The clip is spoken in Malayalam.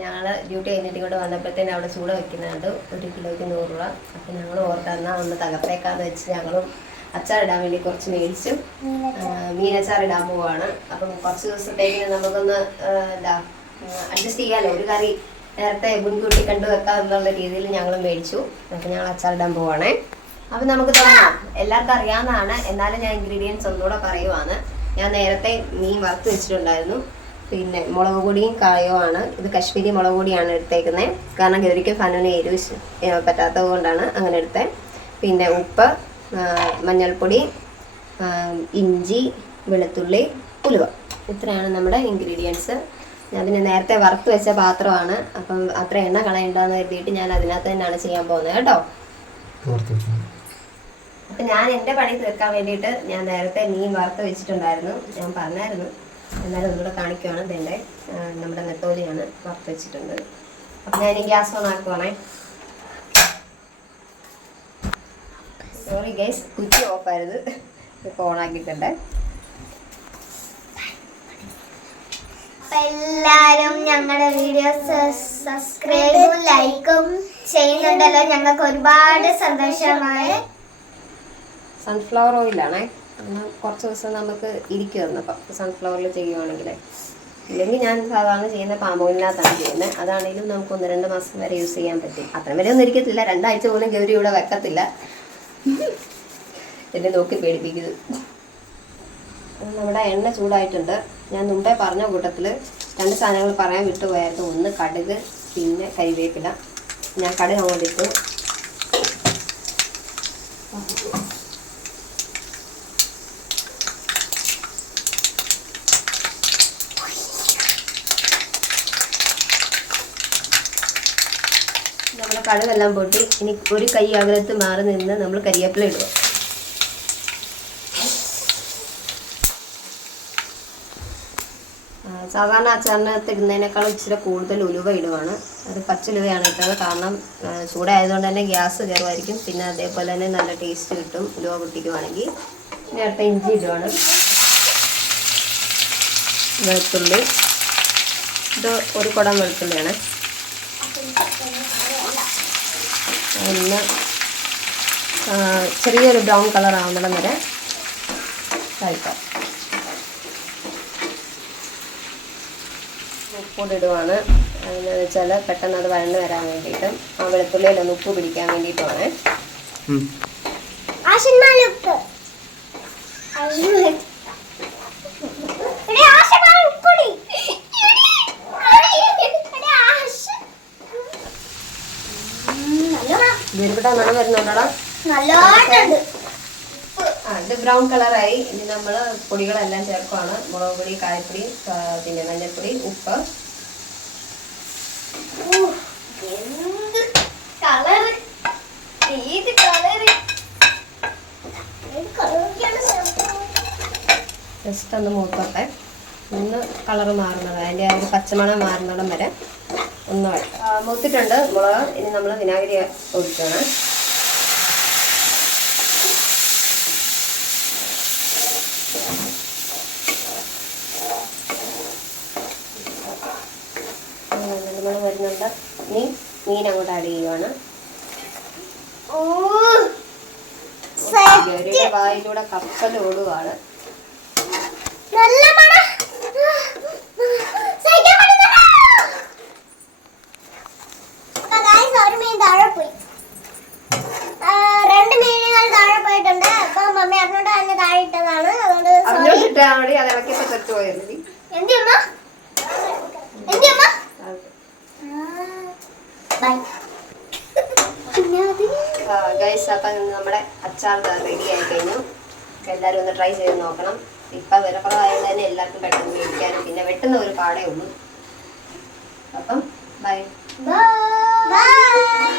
ഞങ്ങൾ ഡ്യൂട്ടി കഴിഞ്ഞിട്ട് ഇങ്ങോട്ട് വന്നപ്പോഴത്തേനും അവിടെ ചൂട് വെക്കുന്നുണ്ട്. ഒരു കിലോയ്ക്ക് നൂറ് രൂപ അപ്പം ഞങ്ങൾ ഓർത്തെന്നാൽ ഒന്ന് തകർത്തേക്കാന്ന് വെച്ച് ഞങ്ങളും അച്ചാറിടാൻ വേണ്ടി കുറച്ച് മേടിച്ചു. മീനച്ചാറിടാൻ മീനച്ചാർ ഇടാൻ പോവാണ്. അപ്പം കുറച്ച് ദിവസത്തേക്ക് നമുക്കൊന്ന് എന്താ അഡ്ജസ്റ്റ് ചെയ്യാമല്ലോ ഒരു കറി നേരത്തെ മുൻകൂട്ടി കണ്ടു വെക്കാം എന്നുള്ള രീതിയിൽ ഞങ്ങൾ മേടിച്ചു. അപ്പം ഞങ്ങൾ അച്ചാറിടാൻ പോവാണേ. അപ്പം നമുക്ക് തുടങ്ങാം. എല്ലാവർക്കും അറിയാവുന്നതാണ്. എന്നാലും ഞാൻ ഇൻഗ്രീഡിയൻസ് ഒന്നുകൂടെ പറയുവാണ്. ഞാൻ നേരത്തെ മീൻ വറുത്ത് വെച്ചിട്ടുണ്ടായിരുന്നു. പിന്നെ മുളക് പൊടിയും ആണ്. ഇത് കശ്മീരി മുളക് പൊടിയാണ് എടുത്തേക്കുന്നത് കാരണം ഗൗരിക്ക് ഫനുവിന് എരിവ് പറ്റാത്തത് കൊണ്ടാണ് അങ്ങനെ എടുത്തത് പിന്നെ ഉപ്പ് മഞ്ഞൾപ്പൊടി ഇഞ്ചി വെളുത്തുള്ളി ഉലുവ. ഇത്രയാണ് നമ്മുടെ ഇൻഗ്രീഡിയൻസ് ഞാൻ പിന്നെ നേരത്തെ വറുത്ത് വെച്ച പാത്രമാണ്. അപ്പം അത്ര എണ്ണ കളയണ്ടെന്ന് കരുതിയിട്ട് ഞാൻ അതിനകത്ത് തന്നെയാണ് ചെയ്യാൻ പോകുന്നത് കേട്ടോ. അപ്പം ഞാൻ എന്റെ പണി തീർക്കാൻ വേണ്ടിയിട്ട് ഞാൻ നേരത്തെ മീൻ വറുത്ത് വെച്ചിട്ടുണ്ടായിരുന്നു. ഞാൻ പറഞ്ഞായിരുന്നു. എന്നാലും ഒന്നുകൂടെ കാണിക്കുവാണ്. ഇതിന്റെ നമ്മുടെ നെത്തോലിയാണ് വറുത്ത് വെച്ചിട്ടുണ്ട് അപ്പം ഞാൻ ഗ്യാസ് ഓൺ ആക്കുവാണേ. സോറി ഗൈസ് കുറ്റി ഓഫ് ആയത് ഇപ്പോൾ ഓൺ ആക്കിയിട്ടുണ്ട്. എല്ലാരും ഞങ്ങളുടെ വീഡിയോസ് സബ്സ്ക്രൈബും ലൈക്കും ചെയ്യുന്നുണ്ടല്ലോ. ഞങ്ങൾക്ക് ഒരുപാട് സന്തോഷമായി സൺഫ്ലവർ ഓയിലാണേ കാരണം കുറച്ച് ദിവസം നമുക്ക് ഇരിക്കുമായിരുന്നു അപ്പം സൺഫ്ലവറിൽ ചെയ്യുവാണെങ്കിൽ ഇല്ലെങ്കിൽ ഞാൻ സാധാരണ ചെയ്യുന്ന പാം ഓയിലിനകത്താണ് ചെയ്യുന്നത് അതാണെങ്കിലും നമുക്ക് ഒന്ന് രണ്ട് മാസം വരെ യൂസ് ചെയ്യാൻ പറ്റും. അത്ര വരെ ഒന്നും ഇരിക്കത്തില്ല. രണ്ടാഴ്ച പോലും ഗൗരി ഇവിടെ വെക്കത്തില്ല. എന്നെ നോക്കി പേടിപ്പിക്കുന്നത് നമ്മുടെ എണ്ണ ചൂടായിട്ടുണ്ട്. ഞാൻ മുമ്പേ പറഞ്ഞ കൂട്ടത്തിൽ രണ്ട് സാധനങ്ങൾ പറയാൻ വിട്ടുപോയായിരുന്നു. ഒന്ന് കടുക് പിന്നെ കരിവേപ്പില. ഞാൻ കടുക് അങ്ങോട്ട് നമ്മുടെ കടുകെല്ലാം പൊട്ടി. ഇനി ഒരു കൈ അകലത്ത് മാറി നിന്ന് നമ്മൾ കരിയേപ്പില ഇടുക. സാധാരണ അച്ചാറിനകത്ത് ഇടുന്നതിനേക്കാൾ ഇച്ചിരി കൂടുതൽ ഉലുവ ഇടുവാണ്. അത് പച്ചുലുവയാണ് ഇട്ടത്. കാരണം ചൂടായതുകൊണ്ട് തന്നെ ഗ്യാസ് കയറുമായിരിക്കും. പിന്നെ അതേപോലെ തന്നെ നല്ല ടേസ്റ്റ് കിട്ടും ഉലുവ പൊട്ടിക്കുവാണെങ്കിൽ. നേരത്തെ ഇഞ്ചി ഇടുവാണ്. വെളുത്തുള്ളി. ഇത് ഒരു കുടം വെളുത്തുള്ളിയാണ്. ഒന്ന് ചെറിയൊരു ബ്രൗൺ കളർ ആവുന്നിടം വരെ കഴിക്കാം. ഉപ്പൂടെ ഇടുവാണ് അതെന്ന് വെച്ചാൽ പെട്ടെന്ന് അത് വഴന്ന് വരാൻ വേണ്ടിയിട്ട് ആ വെളുത്തുള്ളിയിലൊന്ന് ഉപ്പ് പിടിക്കാൻ വേണ്ടിയിട്ടുമാണ്. ആശന്മാലുപ്പ്. ഗുരുപിട്ട മണം വരുന്നുണ്ടോടാ? ഇത് ബ്രൗൺ കളറായി. ഇനി നമ്മൾ പൊടികളെല്ലാം ചേർക്കുവാണ്. മുളക് പൊടി കായപ്പൊടി പിന്നെ മഞ്ഞൾപ്പൊടി ഉപ്പ്. കളറ്? കളറ്? ജസ്റ്റ് ഒന്ന് മൂത്തോട്ടെ. ഒന്ന് കളർ മാറുന്നത്. അതിന്റെ ആ ഒരു പച്ചമണം മാറുന്നിടം വരെ. ഒന്ന്. മൂത്തിട്ടുണ്ട്. മുളക്. ഇനി നമ്മൾ വിനാഗിരി ഒഴിക്കണം നമ്മൾ വരുന്നുണ്ട്. ഇനി മീൻ അങ്ങോട്ട് ആഡ് ചെയ്യുവാണ്. ഗൗരിയുടെ വായിലൂടെ കപ്പൽ ഓടുകയാണ് നല്ല മണം അവിടെ അത് ഇളക്കിയപ്പോൾ തെറ്റ് പോയത്. ബൈ. ഗൈസ് അപ്പം നമ്മുടെ അച്ചാർ റെഡി ആയി കഴിഞ്ഞു. എല്ലാവരും ഒന്ന് ട്രൈ ചെയ്ത് നോക്കണം. ഇപ്പം വിലക്കുറവായത് തന്നെ എല്ലാവർക്കും പെട്ടെന്ന് മേടിക്കാനും പിന്നെ വെട്ടുന്ന ഒരു പാടേ ഉള്ളൂ. അപ്പം ബൈ എല്ലാവർക്കും